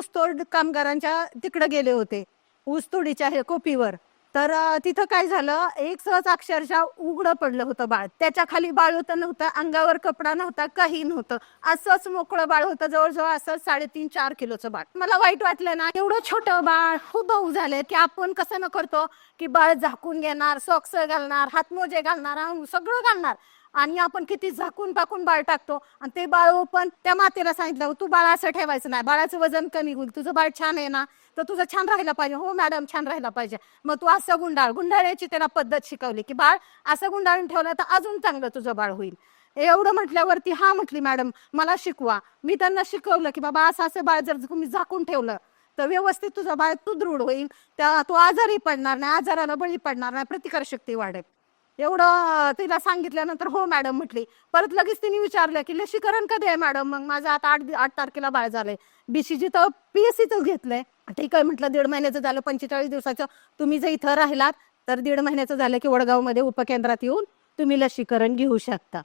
ऊसतोड कामगारांच्या तिकडे गेले होते. ऊसतोडीच्या हे कोपीवर. तर तिथं काय झालं एक सहज अक्षरशः उघडं पडलं होतं बाळ. त्याच्याखाली बाळ होतं नव्हतं अंगावर कपडा नव्हता काही नव्हतं. असंच मोकळं बाळ होतं जवळजवळ असं साडेतीन चार किलोचं बाळ. मला वाईट वाटलं ना एवढं छोटं बाळ खूप भाऊ झाले की आपण कसं न करतो की बाळ झाकून घेणार सॉक्स घालणार हातमोजे घालणार सगळं घालणार. आणि आपण किती झाकून पाकून बाळ टाकतो आणि ते बाळ पण त्या मातेला सांगितलं तू बाळ असं ठेवायचं नाही बाळाचं वजन कमी होईल तुझं बाळ छान आहे ना तर तुझं छान राहायला पाहिजे. हो मॅडम छान राहायला पाहिजे. मग तू असं गुंडाळ गुंडाळ्याची त्याला पद्धत शिकवली की बाळ असं गुंडाळून ठेवलं तर अजून चांगलं तुझं बाळ होईल. एवढं म्हटल्यावरती हा म्हटली मॅडम मला शिकवा. मी त्यांना शिकवलं की बाबा असं असं बाळ जर तुम्ही झाकून ठेवलं तर व्यवस्थित तुझं बाळ तू दृढ होईल त्या तू आजारी पडणार नाही आजाराला बळी पडणार नाही प्रतिकार शक्ती वाढेल. एवढं तिला सांगितल्यानंतर हो मॅडम म्हटली. परत लगेच तिने विचारलं की लसीकरण कधी आहे मॅडम? मग माझं आता आठ आठ तारखेला बाळ झालंय. बीसीजी तर पीएससीच घेतलंय. ठीक आहे म्हटलं दीड महिन्याचं झालं पंचेचाळीस दिवसाचं. तुम्ही जर इथं राहिलात तर दीड महिन्याचं झालं की वडगावमध्ये उपकेंद्रात येऊन तुम्ही लसीकरण घेऊ शकता.